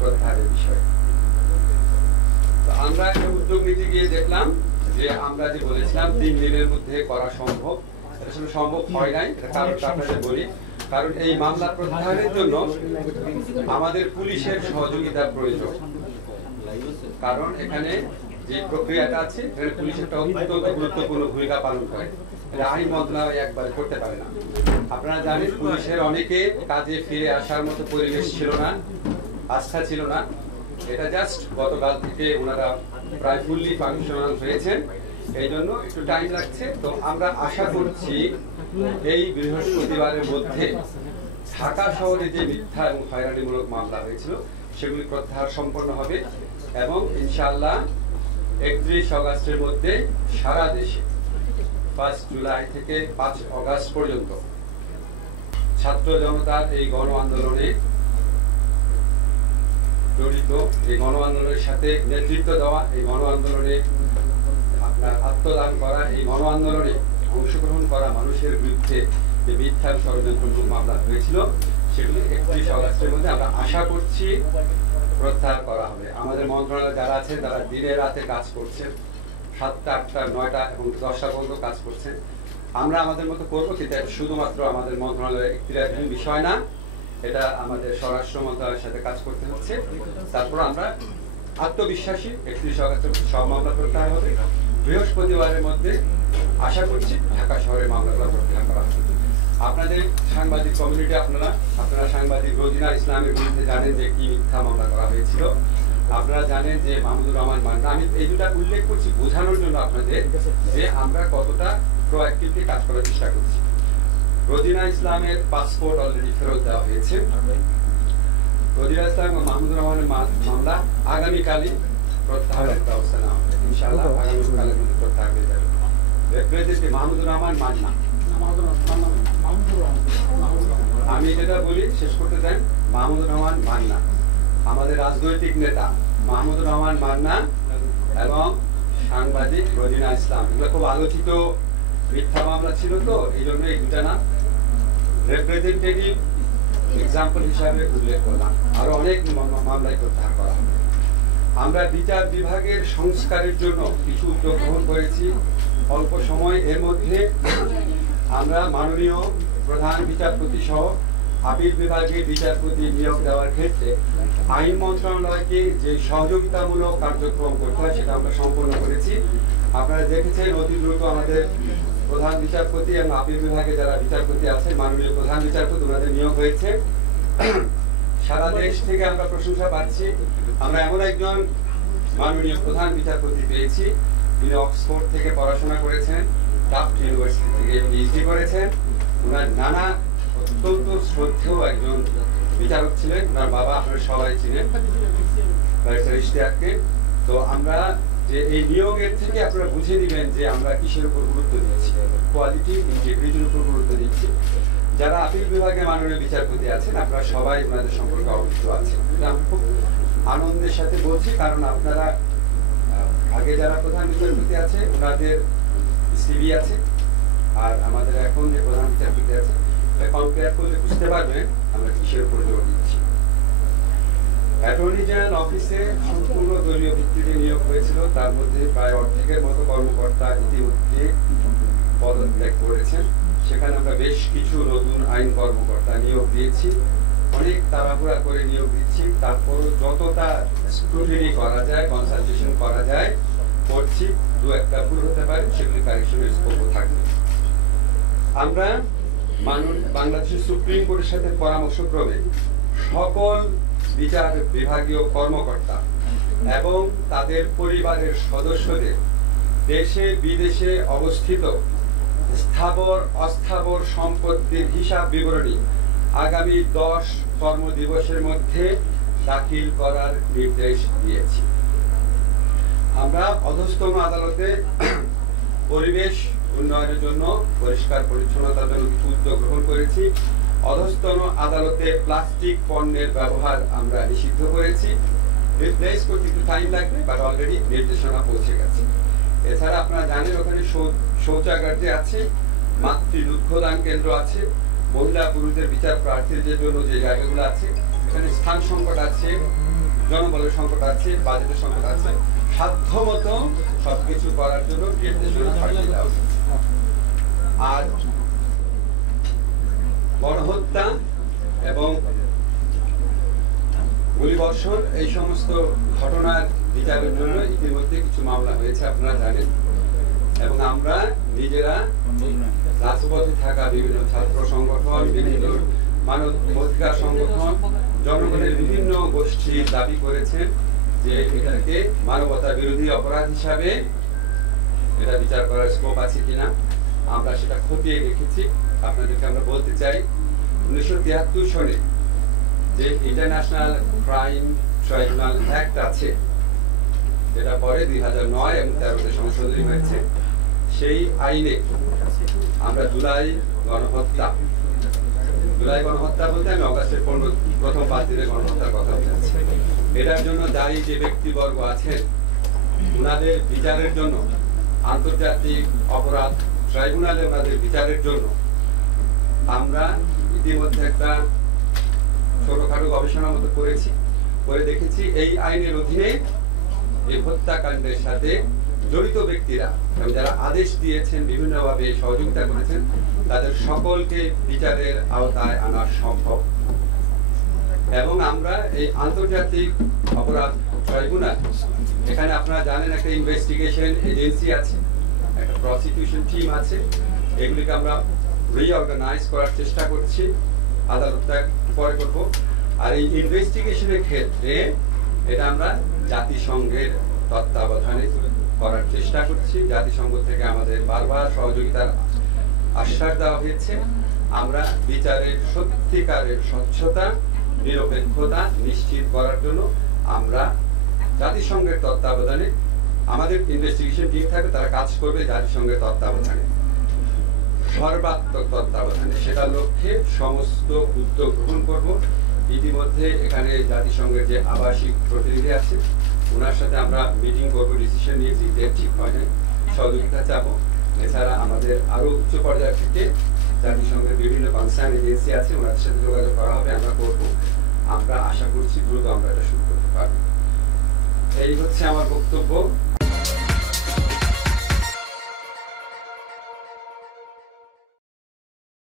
প্রত্যাহারের বিষয়। তো আমরা একটা উদ্যোগ নিতে গিয়ে দেখলাম যে আমরা যে বলেছিলাম 3 দিনের মধ্যে করা সম্ভব, এটা আসলে সম্ভব হয় নাই। কারণটা আপনাদের বলি, কারণ এই মামলা প্রত্যাহারের জন্য আমাদের পুলিশের সহযোগিতার প্রয়োজন। কারণ এখানে যে প্রক্রিয়াটা আছে এখানে পুলিশ একটা অত্যন্ত গুরুত্বপূর্ণ ভূমিকা পালন করে, এটা আইন মন্ত্রণালয় একবারে করতে পারে না। আপনারা জানেন পুলিশের অনেকে কাজে ফিরে আসার মতো পরিবেশ ছিল না, আস্থা ছিল না। এটা জাস্ট গতকাল থেকে ওনারা প্রায় ফুললি ফাংশনাল হয়েছেন, এই জন্য একটু টাইম লাগছে। তো আমরা আশা করছি এই বৃহস্পতিবারের মধ্যে ঢাকা শহরে যে মিথ্যা এবং হয়রানিমূলক মামলা হয়েছিল সেগুলি প্রত্যাহার সম্পন্ন হবে এবং ইনশাআল্লাহ 31 অগাস্টের মধ্যে সারা দেশে 1 জুলাই থেকে 5 অগাস্ট পর্যন্ত ছাত্র জনতার এই গণ আন্দোলনে জড়িত, এই গণ আন্দোলনের সাথে নেতৃত্ব দেওয়া, এই গণ আন্দোলনে আপনার আত্মদান করা, এই গণ আন্দোলনে অংশগ্রহণ করা মানুষের বিরুদ্ধে যে মিথ্যা ষড়যন্ত্রমূলক মামলা হয়েছিল সেগুলি 31 অগাস্টের মধ্যে আমরা আশা করছি প্রত্যাহার করা হবে। আমাদের মন্ত্রণালয়ে যারা আছে তারা দিনে রাতে কাজ করছেন, 7টা 8টা 9টা এবং 10টা পর্যন্ত কাজ করছেন। আমরা আমাদের মতো করবো, কিন্তু শুধুমাত্র আমাদের মন্ত্রণালয়ের একটি বিষয় না, এটা আমাদের স্বরাষ্ট্র মন্ত্রণালয়ের সাথে কাজ করতে হচ্ছে। তারপর আমরা আত্মবিশ্বাসী 31 অগাস্টের সব মামলা প্রত্যাহার হবে। বৃহস্পতিবারের মধ্যে আশা করছি ঢাকা শহরের মামলাগুলো প্রত্যাহার করা হবে। আপনাদের সাংবাদিক কমিউনিটি, আপনারা সাংবাদিক রোজিনা ইসলামের বিরুদ্ধে জানেন যে কি মিথ্যা মামলা করা হয়েছিল। আপনারা জানেন যে মাহমুদুর রহমান মান্না, আমি এই দুটা উল্লেখ করছি বোঝানোর জন্য আপনাদের যে আমরা কতটা প্রোঅ্যাক্টিভলি কাজ করার চেষ্টা করছি। রোজিনা ইসলামের পাসপোর্ট অলরেডি ফেরত দেওয়া হয়েছে। রোজিনা ইসলাম এবং মাহমুদুর রহমানের মামলা আগামীকালই প্রত্যাহারের ব্যবস্থা নেওয়া হবে ইনশাআল্লাহ, আগামীকালের মধ্যে প্রত্যাহার হয়ে যাবে। রিপ্রেজেন্টেটিভ মাহমুদুর রহমান মান্না, আমি যেটা বলি শেষ করতে চাই, মাহমুদুর রহমান মান্না আমাদের রাজনৈতিক নেতা মাহমুদুর রহমান মান্না এবং সাংবাদিক রোজিনা ইসলাম, এগুলো খুব আলোচিত মিথ্যা মামলা ছিল, তো এই জন্য এই দুটা নাম রিপ্রেজেন্টেটিভ এক্সাম্পল হিসাবে উল্লেখ করলাম। আরো অনেক মামলায় প্রত্যাহার করা হবে। আমরা বিচার বিভাগের সংস্কারের জন্য কিছু উদ্যোগ গ্রহণ করেছি অল্প সময়। এর মধ্যে আমরা মাননীয় প্রধান বিচারপতি সহ আপিল বিভাগে বিচারপতি নিয়োগ দেওয়ার ক্ষেত্রে আইন মন্ত্রণালয়কে যে সহযোগিতামূলক কার্যক্রম করতে হয় সেটা আমরা সম্পন্ন করেছি। আপনারা দেখেছেন অতি দ্রুত আমাদের প্রধান বিচারপতি এবং আপিল বিভাগে যারা বিচারপতি আছেন, মাননীয় প্রধান বিচারপতি ওনাদের নিয়োগ হয়েছে। সারা দেশ থেকে আমরা প্রশংসা পাচ্ছি। আমরা এমন একজন মাননীয় প্রধান বিচারপতি পেয়েছি যিনি অক্সফোর্ড থেকে পড়াশোনা করেছেন, টাফট ইউনিভার্সিটি থেকে পিএইচডি করেছেন। ওনার নানা অত্যন্ত শ্রদ্ধেয় একজন বিচারক ছিলেন। ওনার বাবা আপনারা সবাই ছিলেন ব্যারিস্টার ইশতিয়াককে। তো আমরা যে এই নিয়োগের থেকে আপনারা বুঝে নিবেন যে আমরা কিসের উপর গুরুত্ব দিচ্ছি, কোয়ালিটি ইন্টিগ্রিটির উপর গুরুত্ব দিচ্ছি। যারা আপিল বিভাগে মাননীয় বিচারপতি আছেন আপনারা সবাই ওনাদের সম্পর্কে অবগত আছেন। আমি খুব আনন্দের সাথে বলছি, কারণ আপনারা আগে যারা প্রধান বিচারপতি আছে ওনাদের সিভি আছে, আর আমাদের এখন যে প্রধান বিচারপতি আছে কম্পেয়ার করলে বুঝতে পারবেন আমরা কিসের উপর জোর দিচ্ছি। অ্যাটর্নি জেনারেল অফিসে সম্পূর্ণ দলীয় ভিত্তিতে নিয়োগ হয়েছিল, তার মধ্যে প্রায় অর্ধেকের মতো কর্মকর্তা ইতিমধ্যে পদত্যাগ করেছেন। সেখানে আমরা বেশ কিছু নতুন আইন কর্মকর্তা নিয়োগ দিয়েছি, অনেক তাড়াহুড়া করে নিয়োগ দিচ্ছি। তারপরও যতটা স্ক্রুটিনি করা যায়, কনসালটেশন করা যায় করছি। দু একটা ভুল হতে পারে, সেগুলি কারেকশনের স্কোপও থাকবে। আমরা বাংলাদেশের সুপ্রিম কোর্টের সাথে পরামর্শক্রমে সকল বিচার বিভাগীয় কর্মকর্তা এবং তাদের পরিবারের সদস্যদের দেশে বিদেশে অবস্থিত স্থাবর অস্থাবর সম্পত্তির হিসাব বিবরণী আগামী 10 কর্মদিবসের মধ্যে দাখিল করার নির্দেশ দিয়েছি। আমরা অধস্তন আদালতে পরিবেশ উন্নয়নের জন্য, পরিষ্কার পরিচ্ছন্নতার জন্য কিছু উদ্যোগ গ্রহণ করেছি। অধস্তন আদালতে প্লাস্টিক পণ্যের ব্যবহার আমরা নিষিদ্ধ করেছি। রিপ্লেস করতে একটু টাইম লাগবে, বাট অলরেডি নির্দেশনা পৌঁছে গেছে। এছাড়া আপনারা জানেন ওখানে শৌচাগার যে আছে, মাতৃ দুগ্ধদান কেন্দ্র আছে, মহিলা পুরুষদের বিচার প্রার্থীদের জন্য যে জায়গাগুলো আছে, এখানে স্থান সংকট আছে, জনবলের সংকট আছে, বাজেটের সংকট আছে, সাধ্যমতো সবকিছু করার জন্য নির্দেশনা পাঠিয়ে দেওয়া হবে। আর গণহত্যা এবং গুলিবর্ষণ এই সমস্ত ঘটনার বিচারের জন্য ইতিমধ্যে কিছু মামলা হয়েছে, আপনারা জানেন। এবং আমরা নিজেরা রাজপথে থাকা বিভিন্ন ছাত্র সংগঠন, বিভিন্ন মানব অধিকার সংগঠন, জনগণের বিভিন্ন গোষ্ঠী দাবি করেছেন যে এটাকে মানবতা বিরোধী অপরাধ হিসাবে এটা বিচার করার স্কোপ আছে কিনা। আমরা সেটা খতিয়ে দেখেছি। আপনাদেরকে আমরা বলতে চাই, 1973 সনে যে ইন্টারন্যাশনাল ক্রাইম ট্রাইব্যুনাল অ্যাক্ট আছে, যেটা পরে 2009 এবং 13-তে সংশোধনী হয়েছে, সেই আইনে আমরা জুলাই গণহত্যা বলতে আমি অগাস্টের প্রথম 5 দিনের গণহত্যার কথা বলছি। এটার জন্য দায়ী যে ব্যক্তিবর্গ আছেন, ওনাদের বিচারের জন্য আন্তর্জাতিক অপরাধ ট্রাইব্যুনালে ওনাদের বিচারের জন্য আমরা ইতিমধ্যে একটা ছোটখাটো গবেষণার মতো করে দেখেছি এই আইনের অধীনে এই হত্যাকাণ্ডের সাথে জড়িত ব্যক্তিরা এবং যারা আদেশ দিয়েছেন, বিভিন্নভাবে সহযোগিতা করেছেন, তাদের সকলকে বিচারের আওতায় আনা সম্ভব। এবং আমরা এই আন্তর্জাতিক অপরাধ ট্রাইব্যুনাল, এখানে আপনারা জানেন একটা ইনভেস্টিগেশন এজেন্সি আছে, একটা প্রসিকিউশন টিম আছে, এগুলিকে আমরা রিঅর্গানাইজ করার চেষ্টা করছি, আদালতটা পরে করব। আর এই ইনভেস্টিগেশনের ক্ষেত্রে এটা আমরা জাতিসংঘের তত্ত্বাবধানে করার চেষ্টা করছি। জাতিসংঘ থেকে আমাদের বারবার সহযোগিতার আশ্বাস দেওয়া হয়েছে। আমরা বিচারের সত্যিকারের স্বচ্ছতা, নিরপেক্ষতা নিশ্চিত করার জন্য আমরা জাতিসংঘের তত্ত্বাবধানে, আমাদের ইনভেস্টিগেশন টিম থাকবে, তারা কাজ করবে জাতিসংঘের তত্ত্বাবধানে, সর্বাত্মক তত্ত্বাবধানে। সেটার লক্ষ্যে সমস্ত উদ্যোগ গ্রহণ করব। ইতিমধ্যে এখানে জাতিসংঘের যে আবাসিক প্রতিনিধি আছে, ওনার সাথে আমরা মিটিং করবো, ডিসিশন নিয়েছি, ডেট ঠিক হয় নাই, সহযোগিতা চাবো। এছাড়া আমাদের আরো উচ্চ পর্যায় থেকে জাতিসংঘের বিভিন্ন কনসার্ন এজেন্সি আছে, ওনাদের সাথে যোগাযোগ করা হবে, আমরা করবো। আমরা আশা করছি দ্রুত আমরা এটা শুরু করতে পারবো। এই হচ্ছে আমার বক্তব্য।